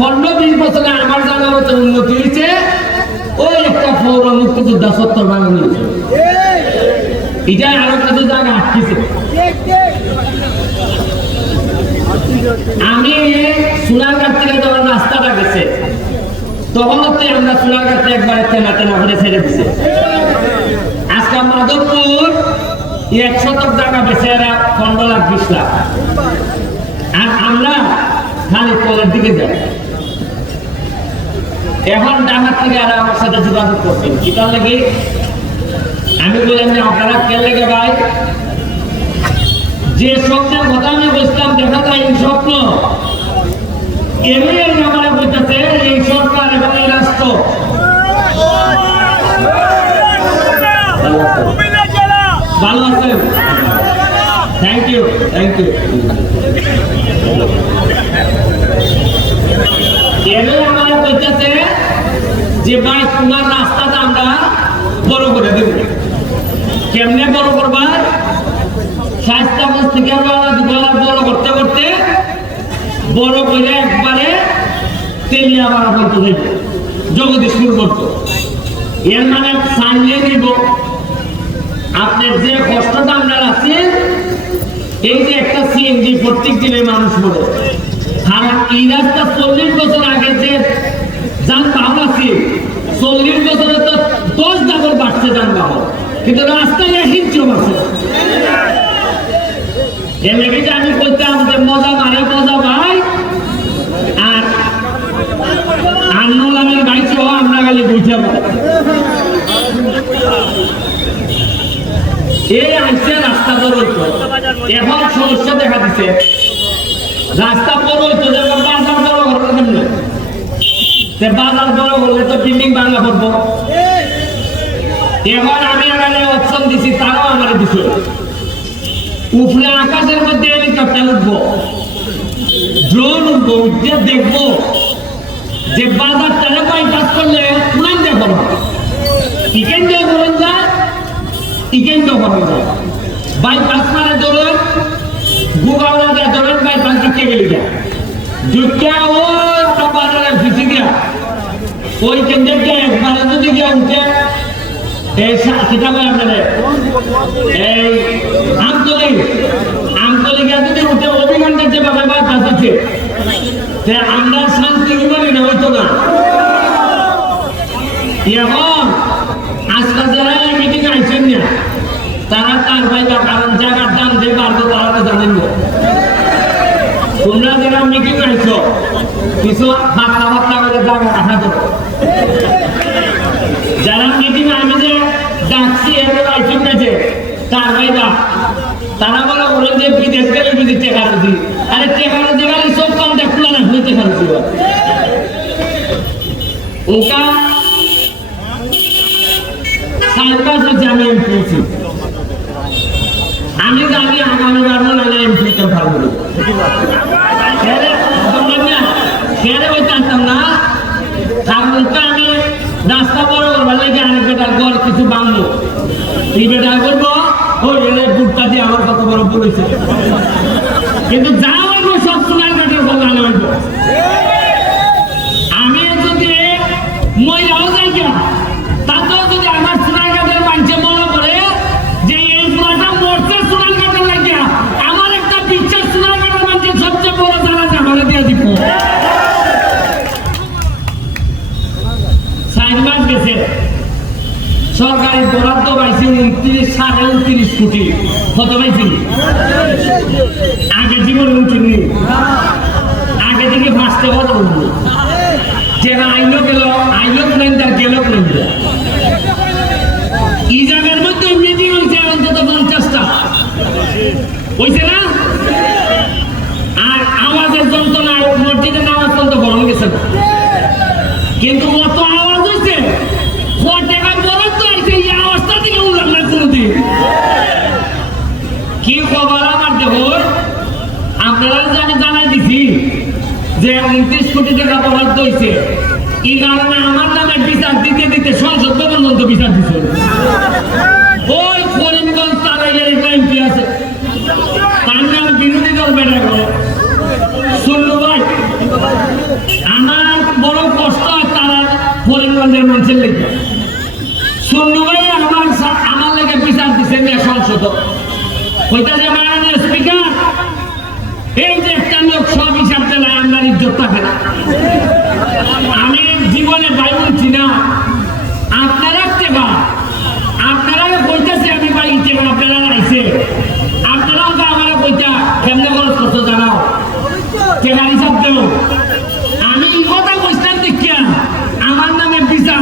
পনেরো বিশ বছরে আমার জানা মতো উন্নতি হয়েছে, ওই একটা পৌর মুক্তিযোদ্ধা সত্তর বাঙালি হয়েছে এটা আরও কিছু জায়গা আটকেছে আমি সোনারঘাট থেকে যখন রাস্তাটা গেছে, তখন হচ্ছে আমরা সোনারঘাটে একবারে তেনা তেনা করে ছেড়ে দিছে। আজকে মাধবপুর, এক শতক জায়গা বেছে এরা পনেরো লাখ, বিশ লাখ। আর আমরা খালি তলের দিকে যাই। এখন ডাকাত থেকে আর আমার সাথে যোগাযোগ করছেন কি তার লাগে? আমি বললাম যে, আপনারা কে লেগে ভাই? যে স্বপ্নের কথা আমি বলছিলাম দেখা যায় এই স্বপ্ন। এমনি আমার বলতেছে এই সরকার এবং এই রাষ্ট্র। ভালো আছেন? থ্যাংক ইউ থ্যাংক ইউ এমনি আমার বলতেছে যে ভাই, তোমার রাস্তাটা আমরা বড় করে দেব। কেমনে বড় করবার স্বাস্থ্য থেকে বড় করতে করতে বড় করে একবারে তেলিয়া বাড়া করতে দেব জগদীশপুর করতো এর মানে সামনে দিব আপনার যে কষ্টটা আমরা আছেন এই যে একটা সিএনজি প্রত্যেক দিনে মানুষ মরে আর এই বছর আগে যে যানবাহন আছে, চল্লিশ কিন্তু রাস্তায় মজা ভাই আর আন্নলামের ভাই সহ আমরা খালি পারি এই আইসে রাস্তা বড় এখন সমস্যা দেখা দিছে। রাস্তা বড় হইতো যেমন বাজার বড় করব কেমনে? সে বাজার বড় করলে তো বিল্ডিং বাংলা করব এখন আমি এখানে অপশন দিছি, তারাও আমার দিছে। উপরে আকাশের মধ্যে হেলিকপ্টার উঠবো। ড্রোন উঠবো, উঠে দেখব যে বাজারটারে বাইপাস করলে কোরআন দিয়ে করব ইকেন দিয়ে করুন যা ইকেন দিয়ে করুন যা বাইপাস মানে ধরুন গুগাওয়া দিয়ে ধরুন বাইপাস ঢুকে গেলি যা ঢুকিয়া ও বাজারের ফিসি গিয়া, ওই কেন্দ্রে গিয়ে একবারে যদি গিয়া উঠে সেটা বলে আপনাদের? এই আমতলি আমতলি গিয়া যদি উঠে অভিযানটা যেভাবে বাইপাস হচ্ছে যে আমরা শান্তি বলি না, হইতো না। এখন আজকাল যারা মিটিং আইছেন না, তারা তার ভাইবা কারণ জায়গার দাম যে বাড়বো তারা তো জানেন না। তোমরা যারা কিছু হাতলা হাতলা করে জায়গা রাখা দেবো যারা মিটিং আমি যে ডাকছি এবার আইছেন না তার ভাইবা তারা বলে, ওরা যে বিদেশ গেলে বিদেশ টেকা রুজি আরে টেকা রুজি গেলে সব কামটা খোলা না হয়ে টেকা রুজি ওকা সাইকাস আমি এমপি আমি জানি আগামী বার মনে হয় এমপি তে পারব খেয়ে ওই জানতাম না কারণ ওটা আমি রাস্তা বড় করবার লাগে আরেক বেটার ঘর কিছু বাংলো করব। ওই এলে বুটটা দিয়ে আমার কত বড় বলেছে কিন্তু যা হইব সব সোনার কাঠের কল্যাণ হইব আমি যদি মহিলাও যাই তাতেও যদি আমার সোনার কাঠের মানছে মনে করে যে এই পুরাটা মরছে সোনার আমার একটা পিকচার সোনার সবচেয়ে বড় জানা যে আমার সাইড মাস গেছে। সরকারি বরাদ্দ পাইছে উনত্রিশ সাড়ে উনত্রিশ কোটি। কত পাইছি? আগে জীবনে উঠিনি আগে থেকে ফার্স্টে কত উঠল যে আইলো গেল আইলো প্লেন তার গেল প্লেন এই জায়গার মধ্যে মিটিং হয়েছে অন্তত পঞ্চাশটা। হয়েছে না আর আওয়াজের যন্ত্রণায় মসজিদের নামাজ পর্যন্ত বরং গেছে না কিন্তু অত আওয়াজ হয়েছে ছ টাকা বরাদ্দ আছে এই আওয়াজটা থেকে উঠলাম না কোনোদিন কি খবর আমার দেহ আপনারা যে আমি জানাই দিছি যে উনত্রিশ কোটি টাকা বরাদ্দ হয়েছে এই কারণে আমার নামে বিচার দিতে দিতে সংসদ পর্যন্ত বিচার দিছে। ওই করিমগঞ্জ এমপি আছে। তার বিরোধী দল বেড়া করে। শুনলো ভাই, আমার কেরানীগঞ্জের মানুষের লেগে। সুন্নু ভাই, আমার আমার লেগে বিচার মেয়ে সংসদ এই যে আমি কথা কইতাম দেখিয়া। আমার নামে বিচার